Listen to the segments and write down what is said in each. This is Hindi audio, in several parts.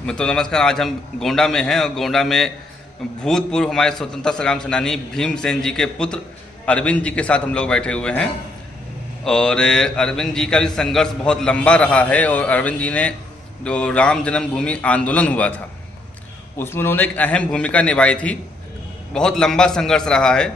तो नमस्कार। आज हम गोंडा में हैं और गोंडा में भूतपूर्व हमारे स्वतंत्रता संग्राम सेनानी भीमसेन जी के पुत्र अरविंद जी के साथ हम लोग बैठे हुए हैं। और अरविंद जी का भी संघर्ष बहुत लंबा रहा है और अरविंद जी ने जो राम जन्मभूमि आंदोलन हुआ था उसमें उन्होंने एक अहम भूमिका निभाई थी। बहुत लंबा संघर्ष रहा है।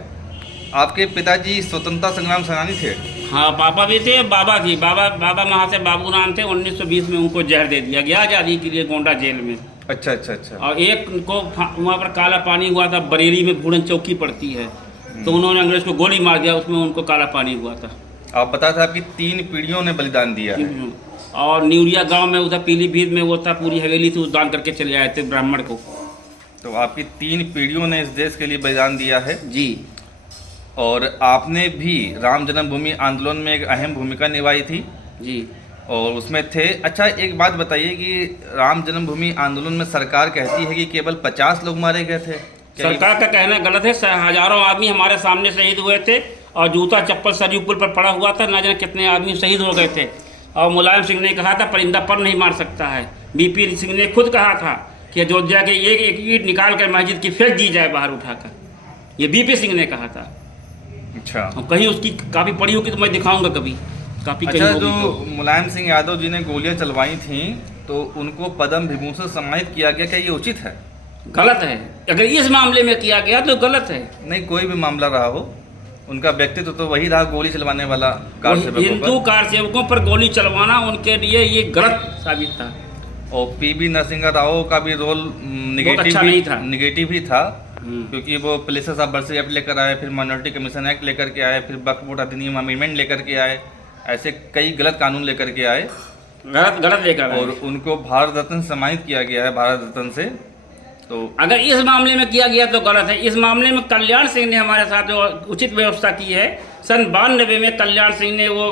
आपके पिताजी स्वतंत्रता संग्राम सेनानी थे? हाँ, पापा भी थे, बाबा थी। बाबा वहाँ से बाबू नाम थे। 1920 में उनको जहर दे दिया गया आज़ादी के लिए गोंडा जेल में। अच्छा। और एक को वहाँ पर काला पानी हुआ था, बरेली में भूड़न चौकी पड़ती है, तो उन्होंने अंग्रेज को गोली मार दिया, उसमें उनको काला पानी हुआ था। आप बता था आपकी 3 पीढ़ियों ने बलिदान दिया है। और न्यूरिया गांव में उधर पीलीभीत में वो था, पूरी हवेली थी, दान करके चले आए थे ब्राह्मण को। तो आपकी 3 पीढ़ियों ने इस देश के लिए बलिदान दिया है जी। और आपने भी राम जन्मभूमि आंदोलन में एक अहम भूमिका निभाई थी जी। और उसमें थे। अच्छा, एक बात बताइए कि राम जन्मभूमि आंदोलन में सरकार कहती है कि केवल 50 लोग मारे गए थे। सरकार का कहना गलत है। हजारों आदमी हमारे सामने शहीद हुए थे और जूता चप्पल सरयू पुल पर पड़ा हुआ था, ना जाने कितने आदमी शहीद हो गए थे। और मुलायम सिंह ने कहा था परिंदा पर नहीं मार सकता है। बीपी सिंह ने खुद कहा था कि अयोध्या के एक ईंट निकाल कर मस्जिद की फेंक दी जाए बाहर उठाकर, ये बीपी सिंह ने कहा था। अच्छा, कहीं उसकी काफ़ी पड़ी होगी तो मैं दिखाऊंगा कभी, काफ़ी। अच्छा, जो मुलायम सिंह यादव जी ने गोलियां चलवाई थी तो उनको पद्म विभूषण सम्मानित किया गया, क्या ये उचित है? गलत है। अगर इस मामले में किया गया तो गलत है। नहीं, कोई भी मामला रहा हो, उनका व्यक्तित्व तो वही रहा, गोली चलवाने वाला कार सेवकों पर। हिंदू कार सेवकों पर गोली चलवाना उनके लिए ये गलत साबित था। और पीबी नरसिंह राव का भी रोल निगेटिव ही था, क्योंकि वो प्लेसेस ऑफ बर्थ एक्ट लेकर आए, फिर माइनॉरिटी कमीशन एक्ट लेकर के आए, फिर वक्फ बोर्ड अधिनियम अमेंडमेंट लेकर के आए, ऐसे कई गलत कानून लेकर के आए, गलत लेकर आए। और उनको भारत रत्न सम्मानित किया गया है, भारत रत्न से। तो अगर इस मामले में किया गया तो गलत है। इस मामले में कल्याण सिंह ने हमारे साथ जो उचित व्यवस्था की है, सन 92 में कल्याण सिंह ने वो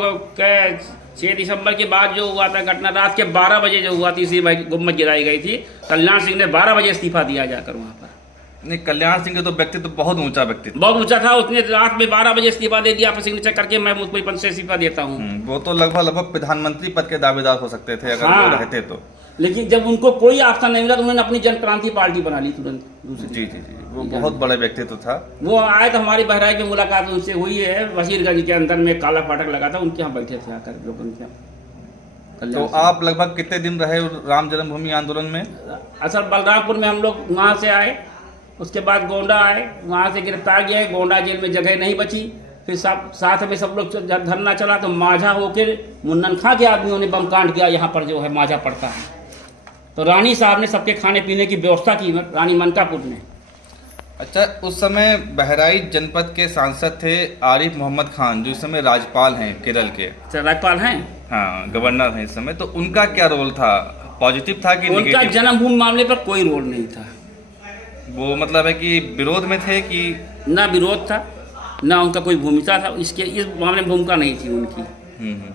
6 दिसंबर के बाद जो हुआ था घटना, रात के 12 बजे जो हुआ थी, इसी गुम्मत गिराई गई थी, कल्याण सिंह ने 12 बजे इस्तीफा दिया जाकर वहाँ पर। नहीं, कल्याण सिंह का तो व्यक्तित्व बहुत ऊंचा व्यक्तित्व, बहुत ऊंचा था। उसने रात में 12 बजे इस्तीफा दे दिया, अपने सिग्नेचर करके मैं मुझको पद से इस्तीफा देता हूँ। वो तो लगभग प्रधानमंत्री पद के दावेदार हो सकते थे अगर वो रहते तो। लेकिन जब उनको कोई ऑप्शन नहीं मिला तो उन्होंने अपनी जन क्रांति पार्टी बना ली तुरंत दूसरी। जी, वो बहुत बड़ा व्यक्तित्व था। वो आए तो हमारी बहराइच में मुलाकात उनसे हुई है, वजीरगंज के अंदर में काला फाटक लगा था, उनके यहाँ बैठे थे आकर लोग उनके यहाँ। तो आप लगभग कितने दिन रहे राम जन्मभूमि आंदोलन में? असल बलरामपुर में हम लोग वहाँ से आए, उसके बाद गोंडा आए, वहाँ से गिरफ्तार किया। गोंडा जेल में जगह नहीं बची, फिर सब साथ में सब लोग धरना चला तो माझा होकर मुन्नन खां के आदमियों ने बम कांड किया यहाँ पर जो है माझा पड़ता है। तो रानी साहब ने सबके खाने पीने की व्यवस्था की, रानी मनकापुर ने। अच्छा, उस समय बहराइच जनपद के सांसद थे आरिफ मोहम्मद खान, जो इस समय राज्यपाल हैं केरल के। राज्यपाल हैं? हाँ, गवर्नर हैं इस समय। तो उनका क्या रोल था? पॉजिटिव था कि उनका नेगेटिव? जन्मभूमि मामले पर कोई रोल नहीं था। वो मतलब है कि विरोध में थे कि? ना विरोध था, ना उनका कोई भूमिका था। इस मामले में भूमिका नहीं थी उनकी।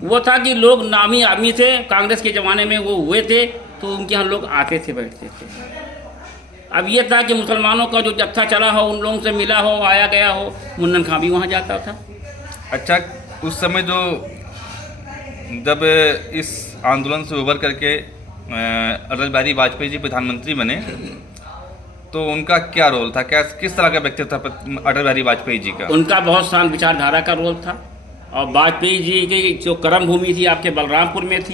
वो था कि लोग नामी आदमी थे, कांग्रेस के ज़माने में वो हुए थे, तो उनके यहाँ लोग आते थे, बैठते थे। अब ये था कि मुसलमानों का जो जत्था चला हो, उन लोगों से मिला हो, आया गया हो, मुन्नन खां भी वहाँ जाता था। अच्छा, उस समय जब इस आंदोलन से उबर करके अटल बिहारी वाजपेयी जी प्रधानमंत्री बने, तो उनका क्या रोल था? किस तरह का व्यक्तित्व था अटल बिहारी वाजपेयी जी का? उनका बहुत शांत विचारधारा का रोल था। और वाजपेयी जी की जो कर्म भूमि थी आपके बलरामपुर में थी।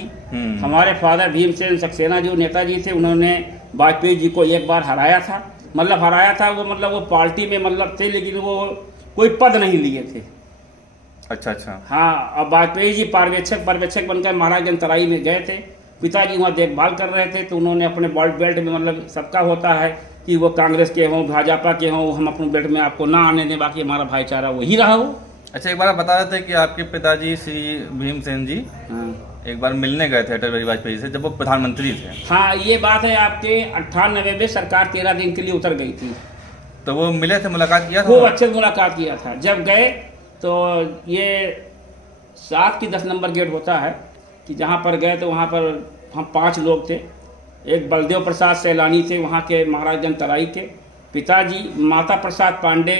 हमारे फादर भीमसेन सक्सेना जो नेताजी थे, उन्होंने वाजपेयी जी को एक बार हराया था। मतलब हराया था वो पार्टी में मतलब थे, लेकिन वो कोई पद नहीं लिए थे। अच्छा। हाँ, और वाजपेयी जी पर्यवेक्षक बनकर महाराज जनतराई में गए थे। पिताजी वहाँ देखभाल कर रहे थे, तो उन्होंने अपने बेल्ट में, मतलब सबका होता है कि वो कांग्रेस के हों, भाजपा के हों, हम अपने बेल्ट में आपको ना आने दें, बाकी हमारा भाईचारा वही रहा हो। अच्छा, एक बार आप बता रहे थे कि आपके पिताजी श्री भीमसेन जी एक बार मिलने गए थे अटल बिहारी वाजपेयी से जब वो प्रधानमंत्री थे। हाँ, ये बात है आपके 98 में सरकार 13 दिन के लिए उतर गई थी। तो वो मिले थे, मुलाकात किया था? खूब अच्छे से मुलाकात किया था। जब गए तो ये 7 की 10 नंबर गेट होता है कि जहाँ पर गए तो वहाँ पर हम 5 लोग थे। एक बलदेव प्रसाद सैलानी थे, वहाँ के महाराज जनतराई के पिताजी, माता प्रसाद पांडे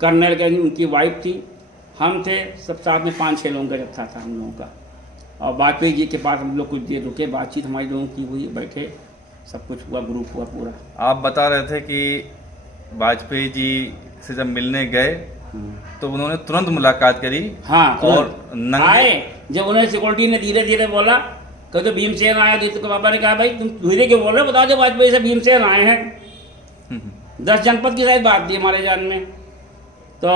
कर्नल गंज उनकी वाइफ थी, हम थे, सब साथ में 5-6 लोगों का जत्था था हम लोगों का। और वाजपेयी जी के पास हम लोग कुछ देर रुके, बातचीत हमारी लोगों की हुई, बैठे। सब कुछ हुआ, ग्रुप हुआ पूरा। आप बता रहे थे कि वाजपेयी जी से जब मिलने गए तो उन्होंने तुरंत मुलाकात करी। हाँ, और तुरंत आए। जब उन्हें सिक्योरिटी ने धीरे धीरे बोला, कह तो भीमसेन आया, तो पापा ने कहा भाई तुम धीरे क्यों बोल रहे हो, बता दो वाजपेयी से भीमसेन आए हैं। 10 जनपद की शायद बात थी हमारे जान में। तो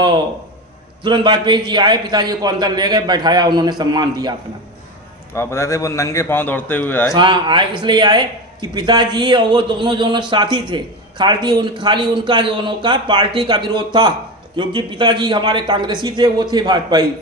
तुरंत वाजपेयी जी आए, पिताजी को अंदर ले गए, बैठाया, उन्होंने सम्मान दिया अपना। तो आप बताते वो नंगे पांव दौड़ते हुए आए। हाँ, आए इसलिए आए कि पिताजी और वो दोनों साथी थे। खाली उनका जो उनका पार्टी का विरोध था, क्योंकि पिताजी हमारे कांग्रेसी थे, वो थे भाजपाई,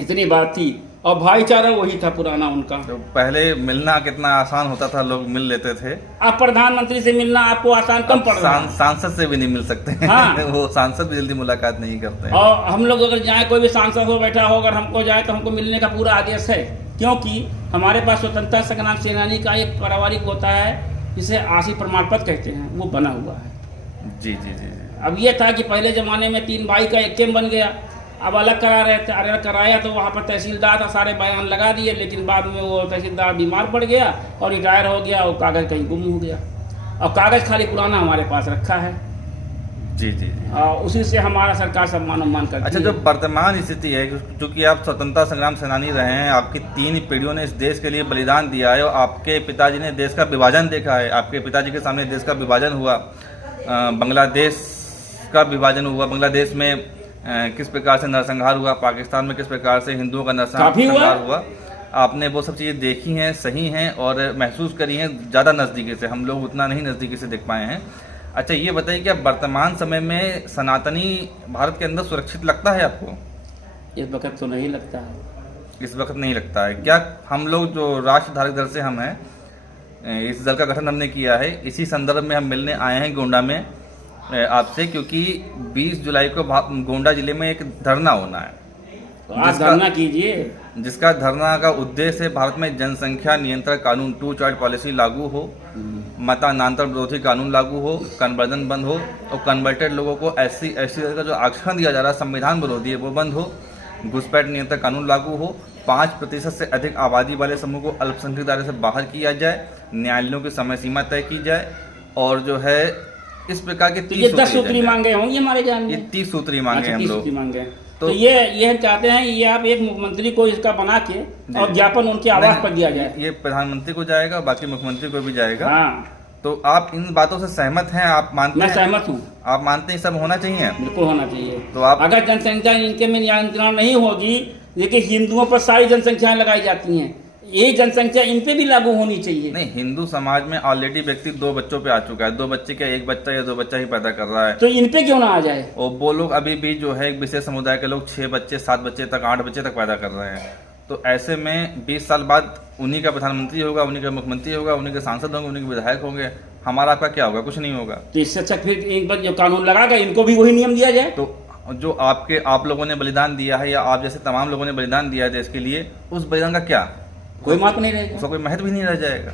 इतनी बात थी। और भाईचारा वही था पुराना उनका। तो पहले मिलना कितना आसान होता था, लोग मिल लेते थे। अब प्रधानमंत्री से मिलना आपको आसान कम पड़ रहा है। सांसद से भी नहीं मिल सकते हैं। हाँ। वो सांसद भी जल्दी मुलाकात नहीं करते हैं। और हम लोग अगर जाए, कोई भी सांसद हो बैठा हो, अगर हमको जाए तो हमको मिलने का पूरा आदेश है, क्योंकि हमारे पास स्वतंत्रता संग्राम सेनानी का एक पारिवारिक होता है, जिसे आशी प्रमाण पत्र कहते हैं, वो बना हुआ है। जी जी जी जी। अब ये था कि पहले ज़माने में 3 भाई का एक कैम्प बन गया, अब अलग करा रहे थे। अलग कराया तो वहाँ पर तहसीलदार था, सारे बयान लगा दिए, लेकिन बाद में वो तहसीलदार बीमार पड़ गया और रिटायर हो गया, और कागज़ कहीं गुम हो गया। और कागज़ खाली पुराना हमारे पास रखा है। जी जी जी। और उसी से हमारा सरकार सम्मान करती है। अच्छा, जो वर्तमान स्थिति है, क्योंकि आप स्वतंत्रता संग्राम सेनानी रहे हैं, आपकी 3 पीढ़ियों ने इस देश के लिए बलिदान दिया है, और आपके पिताजी ने देश का विभाजन देखा है। आपके पिताजी के सामने देश का विभाजन हुआ, बांग्लादेश का विभाजन हुआ, बांग्लादेश में किस प्रकार से नरसंहार हुआ, पाकिस्तान में किस प्रकार से हिंदुओं का नरसंहार हुआ। आपने वो सब चीज़ें देखी हैं, सही हैं और महसूस करी हैं ज़्यादा नज़दीकी से। हम लोग उतना नहीं नज़दीकी से देख पाए हैं। अच्छा, ये बताइए कि अब वर्तमान समय में सनातनी भारत के अंदर सुरक्षित लगता है आपको? इस वक्त तो नहीं लगता है। इस वक्त नहीं लगता है। क्या हम लोग जो राष्ट्र धारक दल से हम हैं, इस दल का गठन हमने किया है, इसी संदर्भ में हम मिलने आए हैं गोंडा में आपसे, क्योंकि 20 जुलाई को गोंडा जिले में एक धरना होना है। तो आप धरना कीजिए। जिसका धरना का उद्देश्य है भारत में जनसंख्या नियंत्रण कानून 2 चार्ट पॉलिसी लागू हो, मतांतर विरोधी कानून लागू हो, कन्वर्जन बंद हो, और कन्वर्टेड लोगों को SC ST का जो आरक्षण दिया जा रहा है संविधान विरोधी है वो बंद हो, घुसपैठ नियंत्रण कानून लागू हो, 5% से अधिक आबादी वाले समूह को अल्पसंख्यक दायरे से बाहर किया जाए, न्यायालयों की समय सीमा तय की जाए, और जो है इस प्रकार के 30 10 सूत्री मांगे होंगे हमारे जान में। ये 30 सूत्री मांगे हम लोग। मांगे तो ये चाहते हैं, ये आप एक मुख्यमंत्री को इसका बना के और ज्ञापन उनके आवास पर दिया जाए। ये प्रधानमंत्री को जाएगा, बाकी मुख्यमंत्री को भी जाएगा। हाँ। तो आप इन बातों से सहमत हैं? आप मानते हैं? मैं सहमत हूँ। आप मानते हैं सब होना चाहिए? बिल्कुल होना चाहिए। तो आप अगर जनसंख्या इनके में नियंत्रण नहीं होगी, देखिए हिंदुओं पर सारी जनसंख्याएं लगाई जाती हैं, ये जनसंख्या इन पे भी लागू होनी चाहिए। नहीं, हिंदू समाज में ऑलरेडी व्यक्ति 2 बच्चों पे आ चुका है। 2 बच्चे क्या, 1 बच्चा या 2 बच्चा ही पैदा कर रहा है। तो इन पे क्यों ना आ जाए? और वो लोग अभी भी जो है एक विशेष समुदाय के लोग 6 बच्चे 7 बच्चे तक 8 बच्चे तक पैदा कर रहे हैं। तो ऐसे में 20 साल बाद उन्हीं का प्रधानमंत्री होगा, उन्हीं का मुख्यमंत्री होगा, उन्हीं के सांसद होंगे, उन्हीं के विधायक होंगे। हमारा आपका क्या होगा? कुछ नहीं होगा। तो इससे अच्छा फिर इन पर जो कानून लगाएगा इनको भी वही नियम दिया जाए। तो जो आप लोगों ने बलिदान दिया है, या आप जैसे तमाम लोगों ने बलिदान दिया है देश के लिए, उस बलिदान का क्या? कोई महत्व नहीं रहेगा, उसका कोई महत्व भी नहीं रह जाएगा।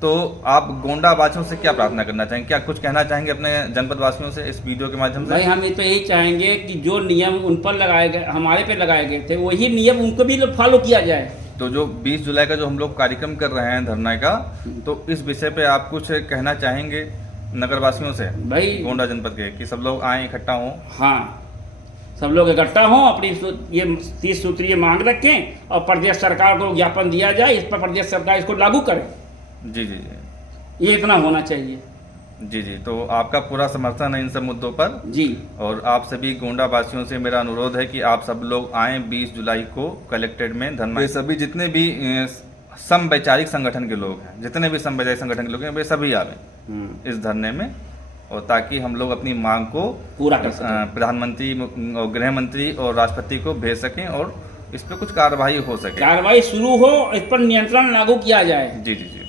तो आप गोंडा वासियों से क्या प्रार्थना करना चाहेंगे? क्या कुछ कहना चाहेंगे अपने जनपद वासियों से इस वीडियो के माध्यम से? भाई हम तो यही चाहेंगे कि जो नियम उन पर लगाए गए, हमारे पे लगाए गए थे, वही नियम उनको भी फॉलो किया जाए। तो जो 20 जुलाई का जो हम लोग कार्यक्रम कर रहे हैं धरना का, तो इस विषय पे आप कुछ कहना चाहेंगे नगर वासियों से, भाई गोंडा जनपद के, कि सब लोग आए इकट्ठा हों? हाँ, सब लोग इकट्ठा हों, अपनी ये 30 सूत्रीय मांग रखें और प्रदेश सरकार को ज्ञापन दिया जाए, इस पर प्रदेश सरकार इसको लागू करे। जी जी जी, ये इतना होना चाहिए। जी जी। तो आपका पूरा समर्थन है इन सब मुद्दों पर जी। और आप सभी गोंडा वासियों से मेरा अनुरोध है कि आप सब लोग आएँ 20 जुलाई को कलेक्ट्रेट में धरना। ये सभी जितने भी समवैचारिक संगठन के लोग हैं, जितने भी समवैचारिक संगठन के लोग हैं, वे सभी आवे इस धरने में, और ताकि हम लोग अपनी मांग को पूरा कर सकें, प्रधानमंत्री और गृह मंत्री और राष्ट्रपति को भेज सकें और इस पर कुछ कार्रवाई हो सके, कार्रवाई शुरू हो, इस पर नियंत्रण लागू किया जाए। जी जी जी।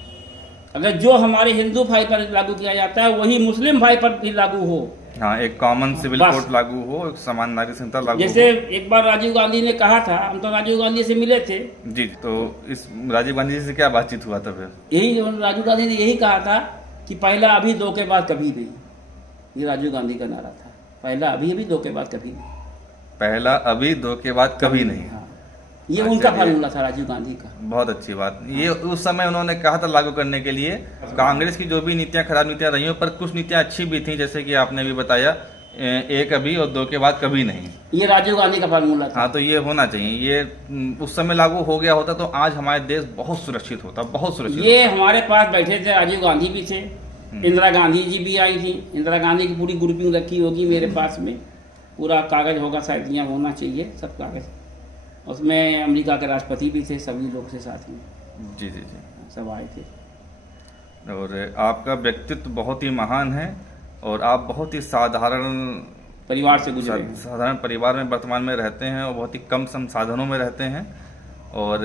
अगर जो हमारे हिंदू भाई पर लागू किया जाता है वही मुस्लिम भाई पर भी लागू हो। हाँ, एक कॉमन सिविल कोड लागू हो, एक समान नागरिक संहिता लागू हो। जैसे एक बार राजीव गांधी ने कहा था, हम तो राजीव गांधी से मिले थे। जी, तो इस राजीव गांधी से क्या बातचीत हुआ था फिर? यही राजीव गांधी ने यही कहा था कि पहला अभी, 2 के बाद कभी नहीं। ये राजीव गांधी का नारा था, पहला अभी, 2 के बाद कभी नहीं। पहला अभी, 2 के बाद कभी नहीं। हाँ। ये उनका फार्मूला था राजीव गांधी का। बहुत अच्छी बात। ये उस समय उन्होंने कहा था लागू करने के लिए। कांग्रेस की जो भी नीतियां खराब नीतियां रही हो, पर कुछ नीतियां अच्छी भी थी, जैसे कि आपने भी बताया, एक अभी और 2 के बाद कभी नहीं। ये राजीव गांधी का फार्मूला था। हाँ, तो ये होना चाहिए। ये उस समय लागू हो गया होता तो आज हमारे देश बहुत सुरक्षित होता, बहुत सुरक्षित ये हमारे पास बैठे थे, राजीव गांधी भी थे, इंदिरा गांधी जी भी आई थी। इंदिरा गांधी की पूरी ग्रुपिंग रखी होगी मेरे पास में, पूरा कागज होगा शायद, यहाँ होना चाहिए सब कागज। उसमें अमेरिका के राष्ट्रपति भी थे, सभी लोग थे साथ में। जी जी जी, सब आए थे। और आपका व्यक्तित्व बहुत ही महान है, और आप बहुत ही साधारण परिवार से गुजरे हैं। साधारण परिवार में वर्तमान में रहते हैं, और बहुत ही कम संसाधनों में रहते हैं, और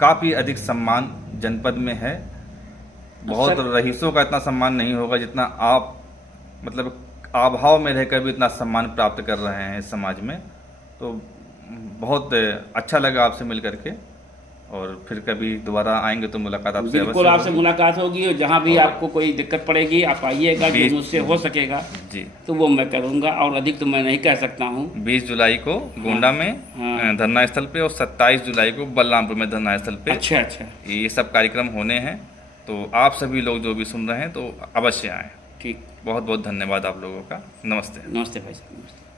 काफ़ी अधिक सम्मान जनपद में है। बहुत रईसों का इतना सम्मान नहीं होगा जितना आप, मतलब अभाव में रहकर भी इतना सम्मान प्राप्त कर रहे हैं इस समाज में। तो बहुत अच्छा लगा आपसे मिल करके, और फिर कभी दोबारा आएंगे तो मुलाकात आपसे बिल्कुल आपसे मुलाकात होगी, और जहाँ भी आपको कोई दिक्कत पड़ेगी आप आइएगा, जो मुझसे हो सकेगा जी तो वो मैं करूँगा, और अधिक तो मैं नहीं कह सकता हूँ। 20 जुलाई को गोंडा में धरना स्थल पे, और 27 जुलाई को बलरामपुर में धरना स्थल पे अच्छा अच्छा, ये सब कार्यक्रम होने हैं। तो आप सभी लोग जो भी सुन रहे हैं तो अवश्य आएँ। ठीक, बहुत बहुत धन्यवाद आप लोगों का। नमस्ते। नमस्ते भाई साहब, नमस्ते।